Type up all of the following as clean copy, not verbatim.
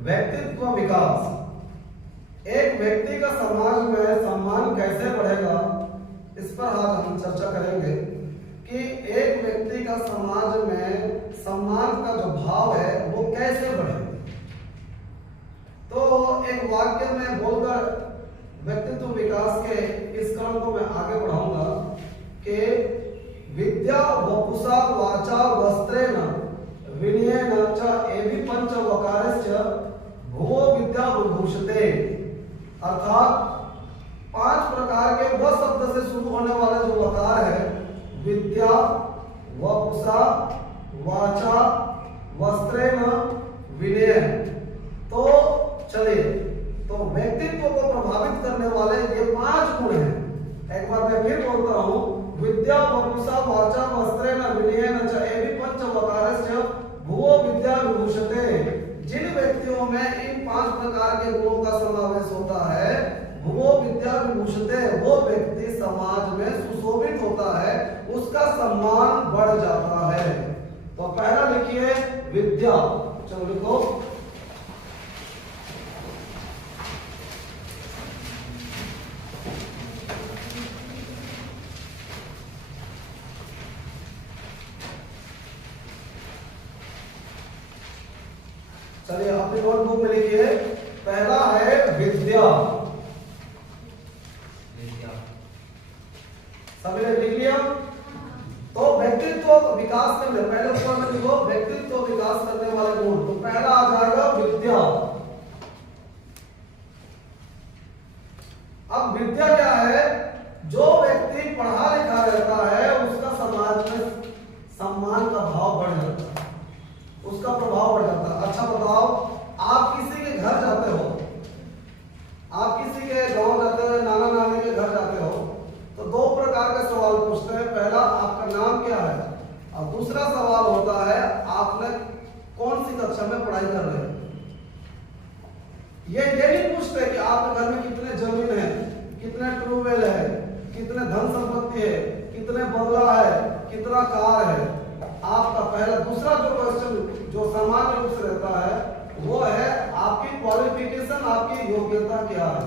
व्यक्तित्व विकास। एक व्यक्ति का समाज में सम्मान कैसे बढ़ेगा, इस पर आज हम चर्चा करेंगे कि एक व्यक्ति का समाज में सम्मान का जो भाव है वो कैसे बढ़े। तो एक वाक्य में बोलकर व्यक्तित्व विकास के इस क्रम को मैं आगे बढ़ाऊंगा कि विद्या वपुषा वाचा वस्त्रेण विनयेन च एवि पंच वकारस्य भुवो विद्या विभूषते। अर्थात 5 प्रकार के व शब्द से शुरू होने वाले जो वकार है, विद्या वपुषा वाचा वस्त्रेण विनय। तो चलिए, तो व्यक्तित्व को प्रभावित करने वाले ये 5 गुण हैं। एक बार मैं फिर बोलता हूँ, विद्या वपुषा वाचा वस्त्रेण विनयेन च एवि पंच वकारस्य भुवो विद्या विभूषते। जिन व्यक्तियों में इन 5 प्रकार के गुणों का समावेश होता है, भुवो विद्या विभूषते, वो व्यक्ति समाज में सुशोभित होता है, उसका सम्मान बढ़ जाता है। तो पहला लिखिए विद्या, चलो लिखो। चलिए अपनी नोटबुक में लिखिए, पहला है विद्या। सभी ने लिख लिया? तो व्यक्तित्व विकास करने पहले ऊपर में लिखो व्यक्तित्व विकास करने वाले गुण। तो पहला आ जाएगा विद्या। अब विद्या क्या है? जो व्यक्ति पढ़ा लिखा रहता है उसका समाज में सम्मान का भाव बढ़ जाता है, उसका प्रभाव बढ़ जाता है। अच्छा बताओ, आप किसी के घर जाते हो, आप किसी के गांव जाते हो, नाना नानी के घर जाते हो, तो 2 प्रकार के सवाल पूछते हैं। पहला, आपका नाम क्या है, और दूसरा सवाल होता है आपने कौन सी कक्षा में पढ़ाई कर रहे हैं। ये नहीं पूछते कि आपके घर में कितने जमीन है, कितने ट्यूबवेल है, कितने धन संपत्ति है, कितने बंगला है, कितना कार है। आपका पहला दूसरा जो क्वेश्चन जो सामान्य रूप से रहता है वो है आपकी क्वालिफिकेशन, आपकी योग्यता क्या है।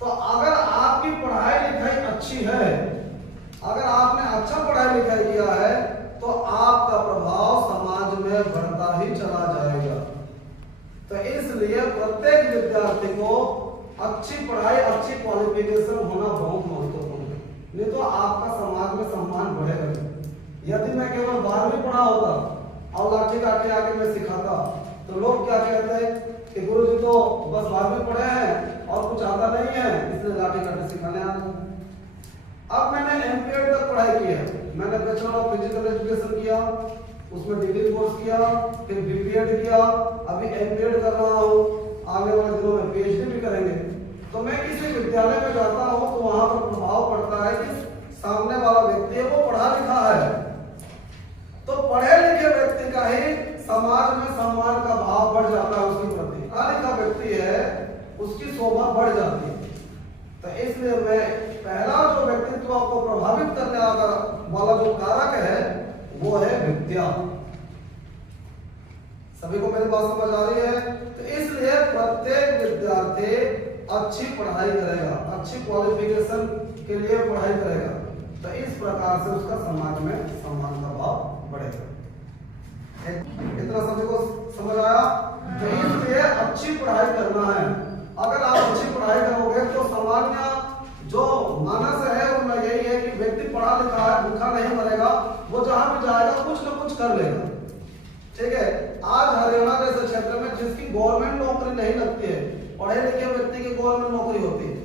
तो अगर आपकी पढ़ाई लिखाई अच्छी है, अगर आपने अच्छा पढ़ाई लिखाई किया है, तो आपका प्रभाव समाज में बढ़ता ही चला जाएगा। तो इसलिए प्रत्येक विद्यार्थी को अच्छी पढ़ाई, अच्छी क्वालिफिकेशन होना बहुत महत्वपूर्ण है, नहीं तो आपका समाज में सम्मान बढ़ेगा। यदि मैं केवल 12वीं पढ़ा होता और लाठी काटे आके मैं सिखाता, तो लोग क्या कहते हैं कि गुरुजी तो बस 12वीं पढ़े हैं और कुछ आता नहीं है, इसलिए लाठी काटे सिखाने आता। अब मैंने एमपीएड तक पढ़ाई की है, मैंने बैचलर ऑफ फिजिकल एजुकेशन किया, उसमें डिग्री कोर्स किया, फिर बीपीएड किया, अभी एमपीएड कर रहा हूँ, आने वाले दिनों में पीएचडी भी करेंगे। तो मैं किसी विद्यालय में जाता हूँ तो वहां पर प्रभाव पड़ता है कि सामने वाला व्यक्ति है वो पढ़ा लिखा है। तो पढ़े लिखे व्यक्ति का ही समाज में सम्मान का भाव बढ़ जाता है, उसके प्रति पढ़ा लिखा व्यक्ति है उसकी शोभा बढ़ जाती है। तो इसलिए मैं पहला जो व्यक्तित्व को प्रभावित करने वाला जो कारक है वो है विद्या। सभी को मेरी बात समझ आ रही है? तो इसलिए प्रत्येक विद्यार्थी अच्छी पढ़ाई करेगा, अच्छी क्वालिफिकेशन के लिए पढ़ाई करेगा, तो इस प्रकार से उसका समाज में सम्मान का भाव बढ़ेगा। इतना सभी को समझ आया? तो इसलिए अच्छी पढ़ाई करना है। अगर आप अच्छी पढ़ाई करोगे तो सामान्य जो मानस है उनमें यही है कि व्यक्ति पढ़ा लिखा है, भूखा नहीं मरेगा, वो जहां भी जाएगा कुछ न कुछ कर लेगा। ठीक है, आज हरियाणा जैसे क्षेत्र में जिसकी गवर्नमेंट नौकरी नहीं लगती है, पढ़े लिखे व्यक्ति की गवर्नमेंट नौकरी होती है,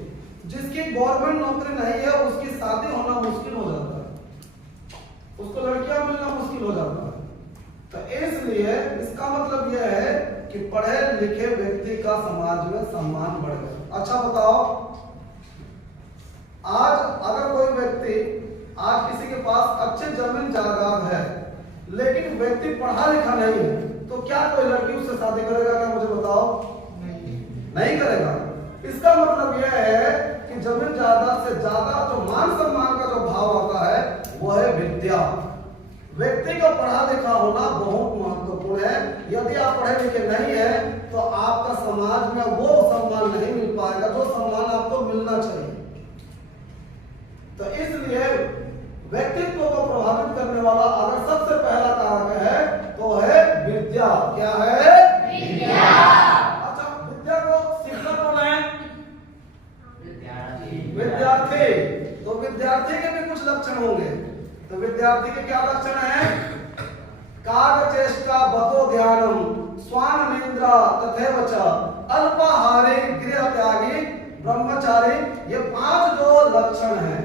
जिसकी गवर्नमेंट नौकरी नहीं है उसकी शादी होना मुश्किल हो जाता है, उसको लड़कियां मिलना मुश्किल हो जाता है। तो इसलिए इसका मतलब यह है कि पढ़े लिखे व्यक्ति का समाज में सम्मान बढ़ गया। अच्छा बताओ, आज अगर कोई व्यक्ति, आज किसी के पास अच्छे जमीन जायदाद है लेकिन व्यक्ति पढ़ा लिखा नहीं है, तो क्या कोई लड़की उससे शादी करेगा? क्या मुझे बताओ? नहीं करेगा। इसका मतलब यह है कि जमीन जायदाद से ज्यादा जो मान सम्मान का जो भाव आता है वो है विद्या। व्यक्ति को पढ़ा लिखा होना बहुत महत्वपूर्ण है। यदि आप पढ़े लिखे नहीं है तो आपका समाज में वो सम्मान नहीं मिल पाएगा जो सम्मान आपको मिलना चाहिए। तो इसलिए व्यक्तित्व को प्रभावित करने वाला अगर सबसे पहला कारक है तो है विद्या। क्या है? विद्या। अच्छा, विद्या को सीखना कौन है? विद्यार्थी। तो विद्यार्थी के भी कुछ लक्षण होंगे। तो विद्यार्थी के क्या लक्षण हैं? काग चेष्टा बतो ध्यानम स्वान निद्रा तथैव च अल्पाहारी गृह त्यागी ब्रह्मचारी। ये 5 जो लक्षण हैं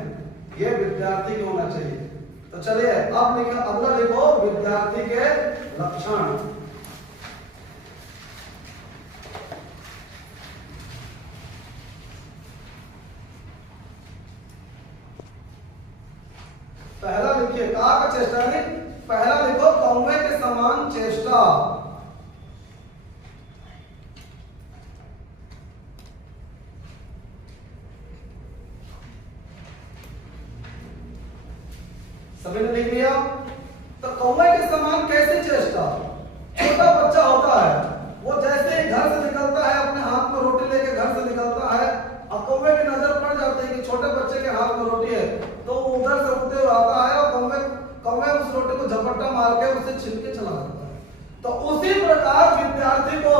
ये विद्यार्थी के होना चाहिए। तो चलिए अब लिखो, अगला लिखो विद्यार्थी के लक्षण। पहला लिखिए काग चेष्टा नहीं, पहला लिखो कौवे के समान चेष्टा। सभी ने लिख लिया? तो कौवे के समान कैसी चेष्टा? छोटा बच्चा होता है, वो जैसे ही घर से निकलता है अपने हाथ में रोटी लेके घर से निकलता है और कौवे की नजर पड़ जाती है कि छोटे बच्चे के हाथ में रोटी है, तो वो उधर से उड़ते हुए आता है और कौवे उस रोटी को झपट्टा मार के उसे छीन के चला जाता है। तो उसी प्रकार विद्यार्थी को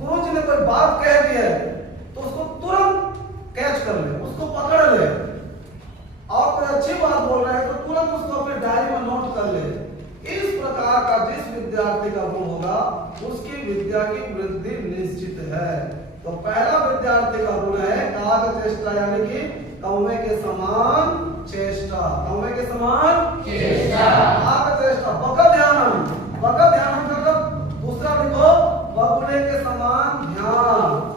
गुरुजी ने कोई बात कह दी है तो उसको तुरंत कैच कर ले, उसको पकड़ ले, और कोई अच्छी बात बोल रहे हैं तो तुरंत उसको अपने डायरी में नोट कर ले। इस प्रकार का जिस विद्यार्थी का गुण होगा उसकी विद्या की वृद्धि निश्चित है। तो पहला विद्यार्थी का गुण है काग चेष्टा, यानी कि कौवे के समान चेष्टा। कौवे के समान चेष्टा, काग चेष्टा। बका ध्यानम, बका ध्यानम मतलब दूसरा लिखो बगुले के समान ध्यान।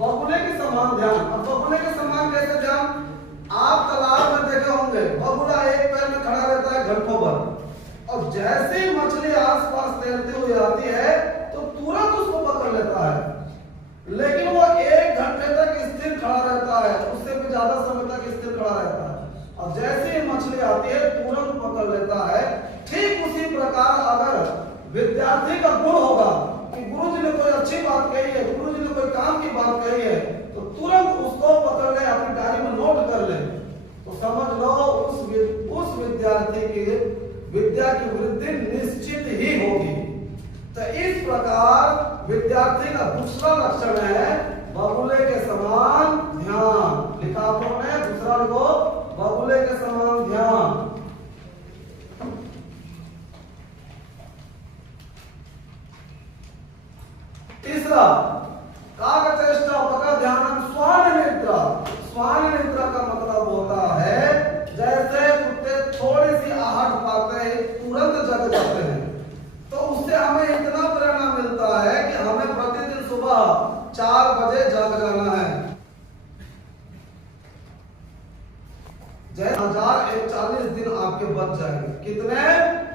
बगुले के समान ध्यान। अब बगुले के समान कैसे ध्यान? आप तालाब में देखे होंगे बगुला एक पैर में खड़ा रहता है घंटों भर, और जैसे ही मछली आसपास तैरती हुई आती है तो तुरंत उसको पकड़ लेता है, लेकिन वो 1 घंटे तक स्थिर खड़ा रहता है, उससे भी ज्यादा समय तक स्थिर खड़ा रहता है, और जैसे ही मछली आती है तुरंत पकड़ लेता है। ठीक उसी प्रकार अगर विद्यार्थी का गुण होगा कि गुरुजी ने कोई अच्छी बात कही है, गुरुजी ने कोई काम की बात कही है, तो तुरंत उसको पकड़ ले, अपनी डायरी में नोट कर ले, तो समझ लो उस विद्यार्थी की विद्या की वृद्धि निश्चित ही होगी। तो इस प्रकार विद्यार्थी का दूसरा लक्षण है बगुले के समान ध्यान। लिखा आप लोगों ने? दूसरा लिखो बगुले के समान ध्यान। तीसरा काग चेष्टा बका ध्यानम स्वान निद्रा। स्वान निद्रा का मतलब होता है जैसे कुत्ते थोड़ी सी आहट पाते ही तुरंत जग जाते हैं, तो उससे हमें इतना प्रेरणा मिलता है कि हमें प्रतिदिन सुबह 4 बजे जग जाना है। 3041 दिन आपके बच जाएंगे। कितने?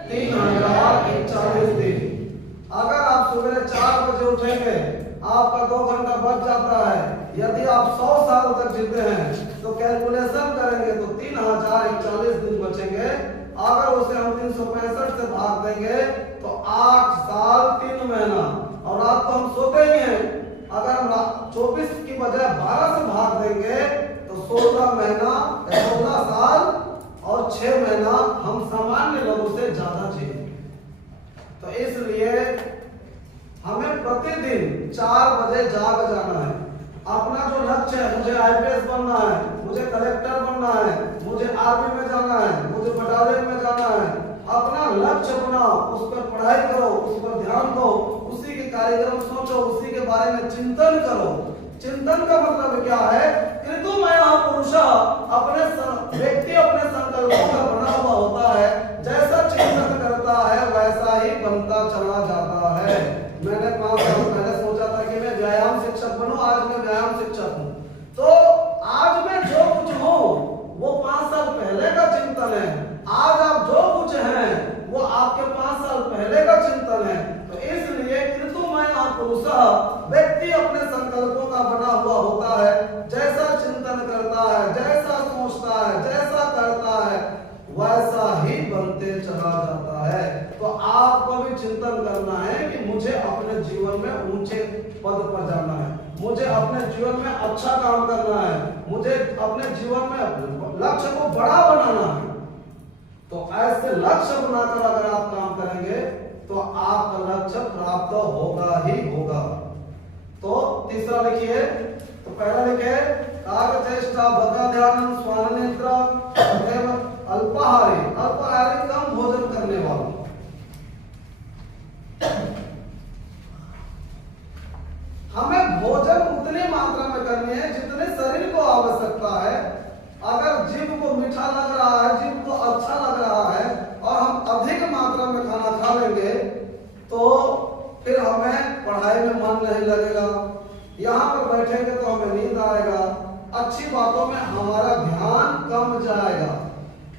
3041 दिन। अगर आप सुबह 4 बजे उठेंगे आपका 2 घंटा बच जाता है। यदि आप 100 साल तक जीते हैं तो कैलकुलेशन करेंगे तो 3041 दिन बचेंगे। अगर उसे हम 365 से भाग देंगे तो 8 साल 3 महीना, और रात को हम सोते ही हैं, अगर हम 24 की बजाय 12 से भाग देंगे तो 16 महीना, 16 साल और 6 महीना हम सामान्य लोगों से ज्यादा जिएंगे। तो इसलिए हमें प्रतिदिन 4 बजे जाग जाना है। अपना जो लक्ष्य है, मुझे आईपीएस बनना है, मुझे कलेक्टर बनना है, मुझे आर्मी में जाना है, मुझे बटालियन में जाना है, अपना लक्ष्य बनाओ, उस पर पढ़ाई करो, उस पर ध्यान दो, उसी के कार्यक्रम सोचो, उसी के बारे में चिंतन करो। चिंतन का मतलब क्या है? कृतुमयः पुरुषः, अपने व्यक्ति अपने संकल्पों का बना हुआ होता है, जैसा चिंतन करता है वैसा ही बनता चला जाता है। मैंने 5 साल पहले सोचा था कि मैं व्यायाम शिक्षक बनूं, आज मैं व्यायाम शिक्षक हूं। तो आज मैं जो कुछ हूं वो 5 साल पहले का चिंतन है। आज आप जो कुछ हैं वो आपके 5 साल पहले का चिंतन है। तो इसलिए कृतुमयः पुरुषः, व्यक्ति अपने संकल्पों का बना हुआ होता है, आपको भी चिंतन करना है कि मुझे अपने जीवन में ऊंचे पद पर जाना है, मुझे अपने जीवन में अच्छा काम करना है, मुझे अपने जीवन में लक्ष्य को बड़ा बनाना है। तो ऐसे लक्ष्य बनाकर अगर आप काम करेंगे तो आपका लक्ष्य प्राप्त होगा ही होगा। तो तीसरा लिखिए, तो पहला लिखिए कागचेष्टा भगध्यानम स्वाननेत्र एवं अल्पाहारी, अल्पाहारी कम भोजन करने वाला। हमें भोजन उतनी मात्रा में करनी है जितने शरीर को आवश्यकता है। अगर जीभ को मीठा लग रहा है, जीभ को अच्छा लग रहा है और हम अधिक मात्रा में खाना खा लेंगे तो फिर हमें पढ़ाई में मन नहीं लगेगा, यहाँ पर बैठेंगे तो हमें नींद आएगा, अच्छी बातों में हमारा ध्यान कम जाएगा।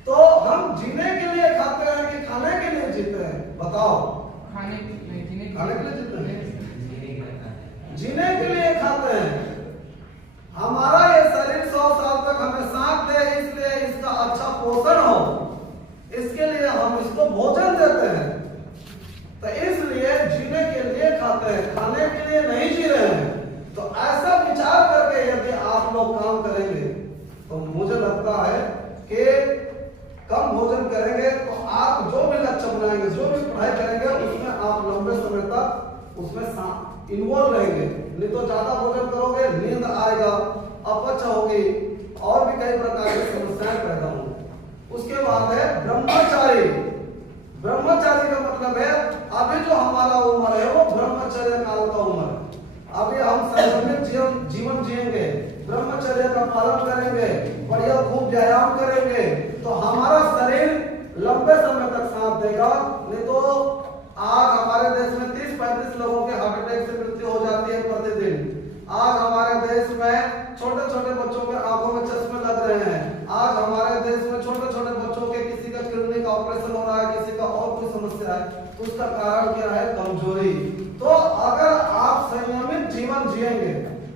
तो हम जीने के लिए खाते हैं कि खाने के लिए जीते हैं? बताओ। खाने के लिए जीते हैं, जीने के लिए खाते हैं। हमारा ये शरीर 100 साल तक हमें साथ दे, इसलिए इसका अच्छा पोषण हो, इसके लिए हम इसको भोजन देते हैं। तो इसलिए जीने के लिए खाते हैं, खाने के लिए नहीं जी रहे हैं। तो ऐसा विचार करके यदि आप लोग काम करेंगे तो मुझे लगता है कि कम भोजन करेंगे तो आप जो भी लक्ष्य बनाएंगे, जो भी पढ़ाई करेंगे उसमें आप लंबे समय तक उसमें इन्वॉल्व रहेंगे। नहीं तो ज्यादा भोजन करोगे, नींद आएगा, अपच होगी और भी कई प्रकार की समस्याएं पैदा होंगी। उसके बाद है ब्रह्मचारी। ब्रह्मचारी का मतलब है अभी जो हमारा उम्र है वो ब्रह्मचर्य काल का उम्र है। अभी हम संयमित जीवन जिएंगे, ब्रह्मचर्य का पालन करेंगे, बढ़िया खूब व्यायाम करेंगे तो हमारा शरीर लंबे समय तक साथ देगा। नहीं तो आज हमारे देश में 30-35 लोगों के हार्ट अटैक से मृत्यु हो जाती है प्रतिदिन। आज हमारे देश में छोटे छोटे बच्चों के आंखों में चश्मे लग रहे हैं। आज हमारे देश में छोटे छोटे बच्चों के किसी का किडनी का ऑपरेशन हो रहा है, किसी का और कोई समस्या है। तो उसका कारण क्या है? कमजोरी। तो अगर आप संयमित जीवन जिएंगे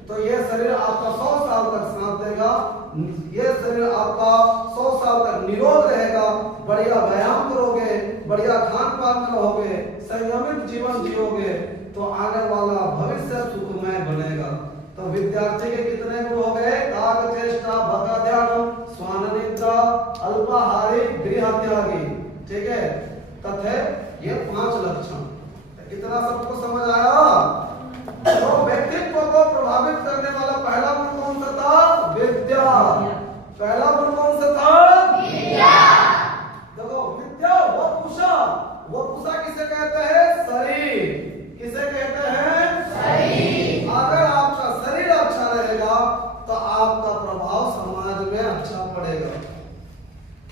तो ये शरीर आपका 100 साल तक साथ देगा, ये शरीर आपका 100 साल तक निरोग रहेगा। बढ़िया व्यायाम करोगे, बढ़िया खान पान रहोगे, संयमित जीवन जियोगे तो आने वाला भविष्य सुखमय बनेगा। तो विद्यार्थी के कितने गुण हो गए? कागचेष्टा भगध्यानम स्वाननेत्र अल्पाहारी गृहत्यागी। ठीक है, तथा ये 5 लक्षण। इतना सबको समझ आया? तो व्यक्तित्व को प्रभावित करने वाला पहला गुण कौन सा था? विद्या। पहला गुण कौन सा था? विद्या। देखो विद्या वपुषा, वपुषा किसे कहते हैं? शरीर। किसे कहते हैं? शरीर। अगर आपका शरीर अच्छा रहेगा तो आपका प्रभाव समाज में अच्छा पड़ेगा।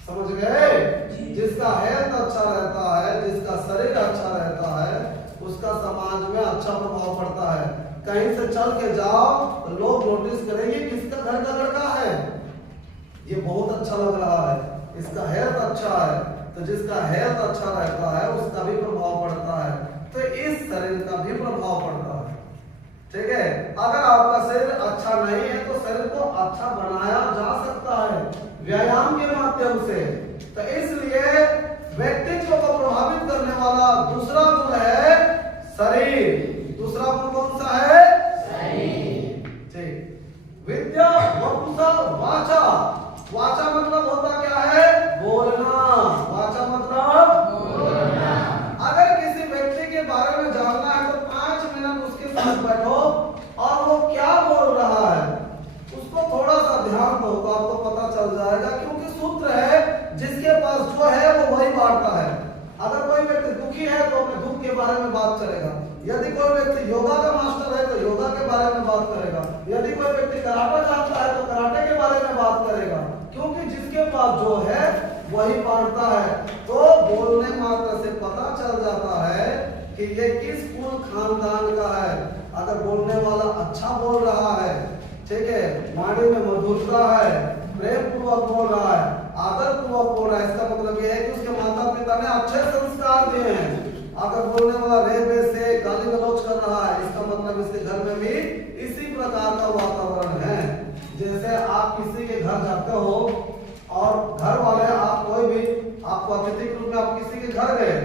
समझ गए? जिसका हेल्थ अच्छा रहता है, जिसका शरीर अच्छा रहता है, उसका समाज में अच्छा प्रभाव पड़ता है। कहीं से चल के जाओ तो लोग नोटिस करेंगे किसका घर का लड़का है, ये बहुत अच्छा लग रहा है, इसका हेल्थ अच्छा है। तो जिसका हेल्थ अच्छा रहता है उसका भी प्रभाव पड़ता है, तो इस शरीर का भी प्रभाव पड़ता है। ठीक है, अगर आपका शरीर अच्छा नहीं है तो शरीर को अच्छा बनाया जा सकता है व्यायाम के माध्यम से। तो इसलिए व्यक्तित्व को प्रभावित करने वाला दूसरा गुण है शरीर। दूसरा गुण कौन सा है? शरीर। ठीक। विद्या वपुषा वाचा। वाचा मतलब होता क्या है? बोलना। वाचा मतलब बोलना। अगर किसी व्यक्ति के बारे में जानना है तो 5 मिनट उसके साथ बैठो और वो क्या बोल रहा है उसको थोड़ा सा ध्यान दो तो आपको पता चल जाएगा। क्योंकि सूत्र है, जिसके पास जो है वो वही बांटता है। अगर कोई व्यक्ति दुखी है तो अपने दुख के बारे में बात करेगा, यदि कोई व्यक्ति योगा का मास्टर है तो योगा के बारे में बात करेगा, यदि कोई व्यक्ति कराटे जानता है तो कराटे के बारे में बात करेगा। क्योंकि जिसके पास जो है वही बांटता है। तो बोलने मात्र से पता चल जाता है कि ये किस कुल खानदान का है। अगर बोलने वाला अच्छा बोल रहा है, ठीक है, वाणी में मधुरता है, प्रेम पूर्वक बोल रहा है, आदर पूर्वक बोल रहा है, इसका मतलब यह है कि उसके माता पिता ने अच्छे संस्कार दिए हैं। अगर बोलने वाला रेबे से गाली गलौज कर रहा है, इसका मतलब इसके घर में भी इसी प्रकार का वातावरण है। जैसे आप किसी के घर जाते हो और घर वाले आप कोई भी आपको अतिथि के रूप में आप किसी के घर गए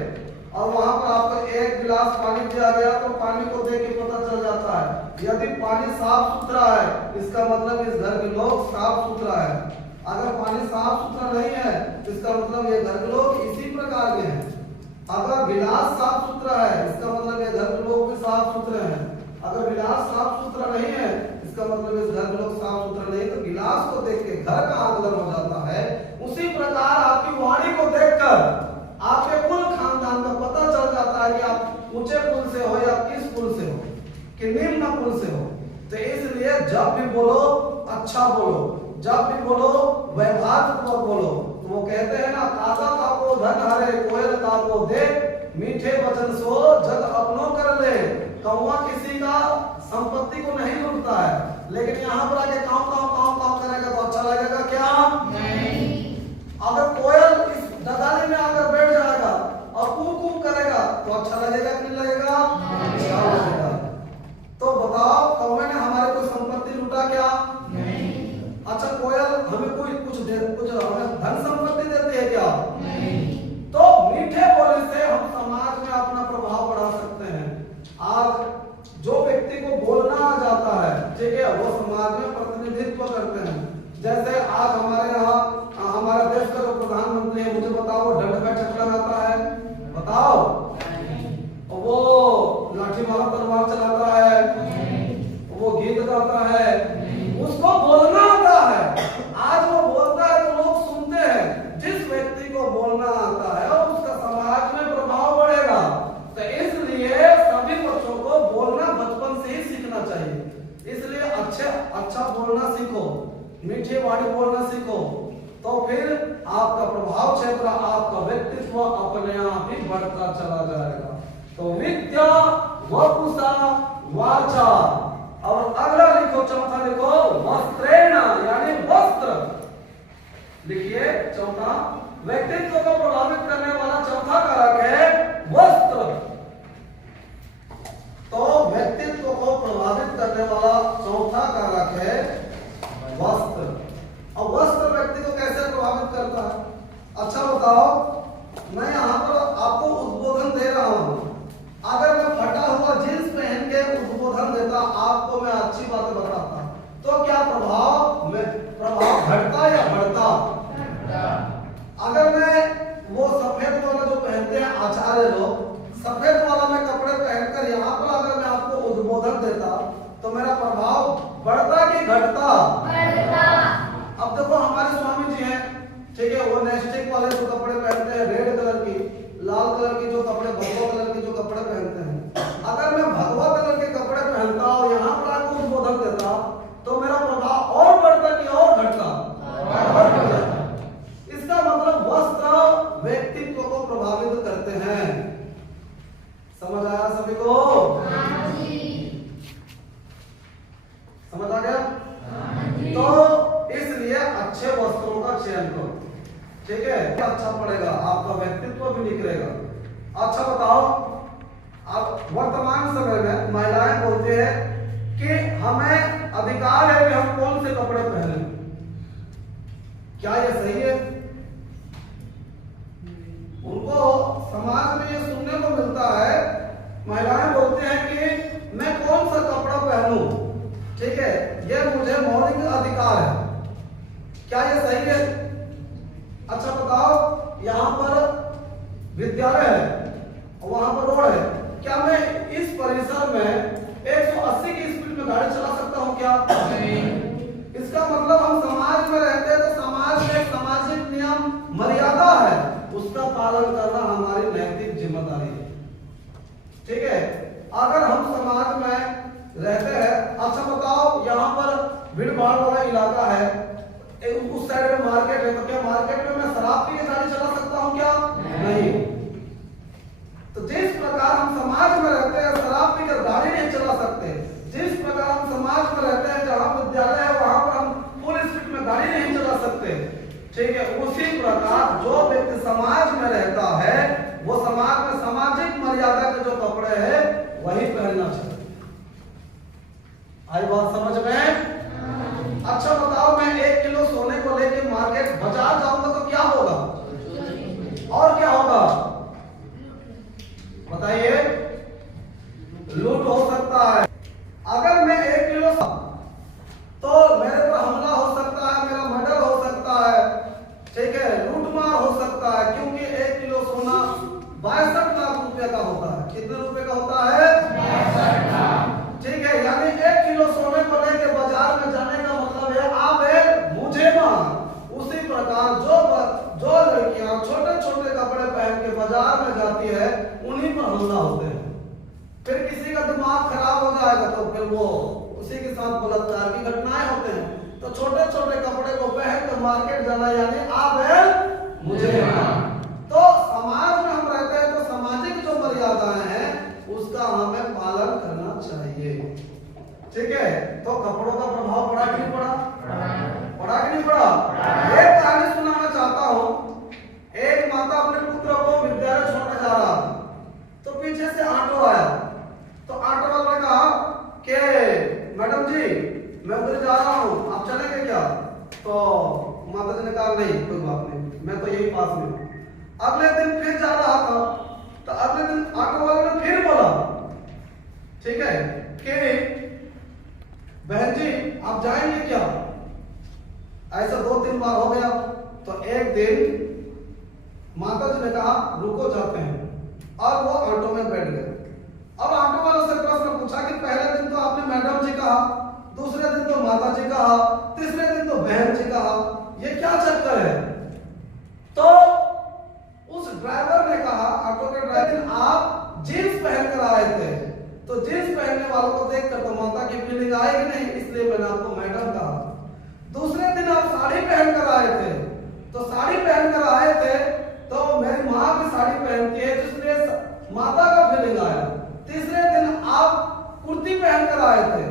और वहां गिलास पानी दिया गया तो पानी को देख के पता चल जाता है। यदि पानी साफ सुथरा है इसका मतलब इस घर के लोग साफ सुथरा है। अगर पानी साफ सुथरा नहीं है इसका मतलब ये घर के लोग इसी प्रकार के हैं। अगर गिलास साफ सुथरा है इसका मतलब ये घर के लोग भी साफ सुथरे हैं। अगर गिलास साफ सुथरा नहीं है इसका मतलब इस घर के लोग साफ सुथरा नहीं। तो गिलास को देख के घर का आकलन हो जाता है। उसी प्रकार आपकी वाणी को देखकर आपके कुल खानदान का पता चल जाता है कि आप ऊंचे कुल से हो या किस कुल से हो, कि निम्न कुल से हो। तो इसलिए जब भी बोलो अच्छा बोलो, जब भी बोलो वैभवपूर्वक बोलो। तो वो कहते हैं ना, काका काको धन हरे कोयल काको दे, मीठे वचन सो जग अपनों कर ले। कौवा किसी का संपत्ति को नहीं लूटता है, लेकिन यहाँ पर आके काव काव काव काव करेगा तो अच्छा लगेगा क्या? नहीं। अगर कोयल इस डगाली में आकर बैठ जाएगा और कू कू करेगा तो अच्छा लगेगा कि नहीं लगेगा? अच्छा लगेगा। तो बताओ, कौवे ने हमारे को संपत्ति लूटा क्या? नहीं। अच्छा, कोयल हमें कुछ हमें धन संपत्ति देती है क्या? नहीं। तो मीठे बोले से हम समाज में अपना प्रभाव बढ़ा सकते हैं। आज जो व्यक्ति को बोलना आ जाता है, ठीक है, वो समाज में प्रतिनिधित्व करते हैं। जैसे आज हमारे यहाँ हमारे देश का जो प्रधानमंत्री है, मुझे बताओ दंड बैठक लगाता है? बताओ। वो लाठी मार तलवार चलाता है? वो गीत गाता है? उसको बोलना आता है। आज वो बोलता है तो लोग सुनते हैं। जिस व्यक्ति को बोलना आता है उसका समाज में प्रभाव बढ़ेगा। तो इसलिए सभी बच्चों को बोलना बचपन से ही सीखना चाहिए। इसलिए अच्छा बोलना सीखो, मीठी वाणी बोलना सीखो, तो फिर आपका प्रभाव क्षेत्र, आपका व्यक्तित्व अपने आप ही बढ़ता चला जाएगा। तो विद्या वपुषा वाचा। और अगला लिखो, चौथा लिखो, वस्त्रेण, यानी वस्त्र। लिखिए चौथा, व्यक्तित्व को प्रभावित करने वाला चौथा कारक है वस्त्र। तो व्यक्तित्व को प्रभावित करने वाला चौथा कारक है वस्त्र। और वस्त्र व्यक्ति को कैसे प्रभावित करता है? अच्छा बताओ, मैं यहाँ पर आपको उद्बोधन दे रहा हूँ। अगर मैं फटा हुआ जींस पहन के उद्बोधन देता, आपको मैं अच्छी बातें बताता, तो क्या प्रभाव घटता या बढ़ता? अगर मैं वो सफेद वाला जो पहनते हैं आचार्य लोग, सफेद वाला मैं कपड़े पहनकर यहाँ पर अगर मैं आपको उद्बोधन देता तो मेरा प्रभाव बढ़ता कि घटता? अब देखो, हमारे स्वामी जी हैं, ठीक है, वो नेस्टिक वाले जो कपड़े पहनते हैं, रेड कलर की, लाल कलर की जो कपड़े, भगवा कलर की जो कपड़े पहनते हैं। अगर मैं भगवा कलर के कपड़े पहनता और यहाँ पर आपको उद्बोधन देता तो मेरा प्रभाव और बढ़ता कि और घटता? और बढ़ जाता। इसका मतलब वस्त्र व्यक्तित्व को प्रभावित करते हैं। समझ आया सभी को? समझ आ गया? तो इसलिए अच्छे वस्त्रों का चयन करो, ठीक है, अच्छा पड़ेगा, आपका व्यक्तित्व भी निखरेगा। अच्छा बताओ, अब वर्तमान समय में महिलाएं बोलती है कि हमें अधिकार है कि हम कौन से कपड़े पहने। क्या ये सही है? उनको समाज में ये सुनने को मिलता है, महिलाएं बोलती हैं कि मैं कौन सा कपड़ा पहनूं, ठीक है, ये मुझे मौलिक अधिकार है। क्या ये सही है? अच्छा बताओ, यहाँ पर विद्यालय है, वहां पर रोड है, क्या मैं इस परिसर में 180 की स्पीड में गाड़ी चला सकता हूँ क्या? नहीं। इसका मतलब हम समाज में रहते हैं तो समाज में सामाजिक नियम मर्यादा है, उसका पालन करना हमारी नैतिक जिम्मेदारी है, ठीक है। अगर हम समाज में रहते हैं, अच्छा बताओ, यहाँ पर भीड़ भाड़ वाला इलाका है, उस साइड में मार्केट है, तो क्या मार्केट में मैं शराब पी के गाड़ी चला सकता हूँ क्या? नहीं। तो जिस प्रकार हम समाज में रहते हैं, शराब पी कर गाड़ी नहीं चला सकते, जिस प्रकार हम समाज में रहते हैं जहाँ विद्यालय है वहां पर हम फुल स्पीड में गाड़ी नहीं चला सकते, ठीक है, उसी प्रकार जो व्यक्ति समाज में रहता है वो समाज में सामाजिक मर्यादा के जो कपड़े हैं वही पहनना चाहिए। आई बात समझ में? अच्छा बताओ, मैं 1 किलो सोने को लेके मार्केट बाजार जाऊंगा तो क्या होगा? और क्या होगा बताइए? रुपए का होता है। कितने रुपए का होता है? 65 ग्राम। ठीक है, यानी 1 किलो सोने को लेके बाजार में जाने का मतलब है आप मुझे मान। उसी प्रकार जो लड़कियां छोटे छोटे कपड़े पहन के बाजार में जाती है उन्हीं पर हमला होते हैं। फिर किसी का दिमाग खराब हो जाएगा तो फिर वो उसी के साथ बलात्कार की घटनाएं होते हैं। तो छोटे छोटे कपड़े को पहन कर मार्केट जाना यानी आप मुझे मान। तो समाज में हम रहते हैं तो सामाजिक जो मर्यादाएं हैं उसका हमें पालन करना चाहिए। ठीक है, तो कपड़ों का प्रभाव पड़ा कि नहीं पड़ा? पड़ा कि नहीं पड़ा? एक कहानी सुनाना चाहता हूँ। एक माता अपने पुत्र को विद्यालय छोड़ने जा रहा था, तो पीछे से ऑटो आया। तो ऑटो वाले ने कहा कि मैडम जी मैं उधर जा रहा हूँ, आप चलेंगे क्या? तो माता जी ने कहा नहीं कोई बात नहीं, मैं तो यही पास में हूँ। अगले दिन फिर जा रहा था, तो अगले दिन ऑटो वाले ने फिर बोला, ठीक है, कि बहन जी आप जाएंगे क्या? ऐसा 2-3 बार हो गया। तो एक दिन माता जी ने कहा रुको जाते हैं, और वो ऑटो में बैठ गए। अब ऑटो वालों से प्रश्न पूछा कि पहले दिन तो आपने मैडम जी कहा, दूसरे दिन तो माता जी कहा, तीसरे दिन तो बहन जी कहा, ये क्या चक्कर है? तो उस ड्राइवर ने कहा, ऑटो के ड्राइवर, आप जींस पहन कर आए थे, तो जींस पहनने वालों को देखकर तो माता की फीलिंग आएगी नहीं, इसलिए मैंने आपको मैडम कहा। दूसरे दिन आप साड़ी पहनकर आए थे, तो साड़ी पहनकर आए थे तो मेरी माँ की साड़ी पहनती है जिसलिए माता का फीलिंग आया। तीसरे दिन आप कुर्ती पहनकर आए थे,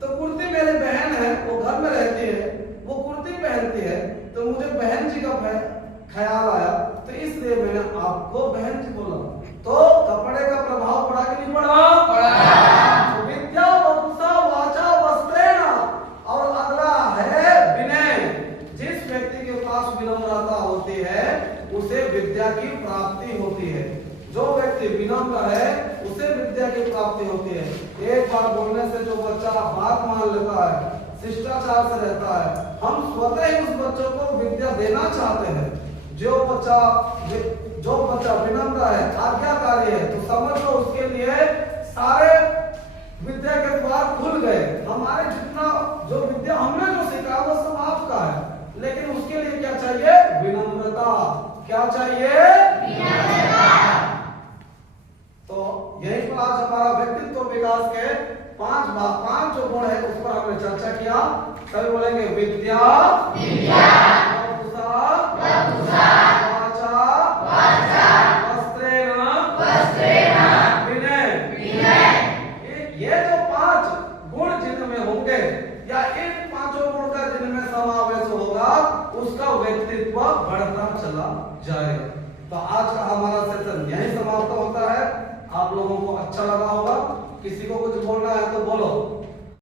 तो कुर्ती मेरी बहन है, वो घर में रहती है, वो कुर्ती पहनती है, तो मुझे बहन जी का ख्याल आया, तो इसलिए मैंने आपको बहन जी बोला। तो कपड़े का प्रभाव पड़ा कि नहीं पड़ा? पड़ा। विद्या वपुषा वाचा वस्त्रेण, और अगला है विनय। जिस व्यक्ति के पास विनम्रता होती है उसे विद्या की प्राप्ति होती है। जो व्यक्ति विनम्र है उसे विद्या की प्राप्ति होती है। एक बार बोलने से जो बच्चा बात मान लेता है, शिष्टाचार से रहता है, हम स्वतः ही उस बच्चों को विद्या देना चाहते हैं। जो बच्चा विनम्र है, आज्ञाकारी है, तो समझ लो उसके लिए सारे विद्या के द्वार खुल गए। हमारे जितना जो विद्या हमने जो सीखा वो सब आपका है, लेकिन उसके लिए क्या चाहिए? विनम्रता। क्या चाहिए? विनम्रता। तो यही पर आज हमारा व्यक्तित्व विकास के 5 जो गुण है उस पर हमने चर्चा किया। सभी बोलेंगे विद्या, वपुषा, ये जो 5 गुण जिनमें होंगे या इन 5 गुण का जिनमें समावेश होगा उसका व्यक्तित्व बढ़ता चला जाएगा। तो आज का हमारा सेशन यही समाप्त होता है। आप लोगों को अच्छा लगा होगा। किसी को कुछ बोलना है तो बोलो।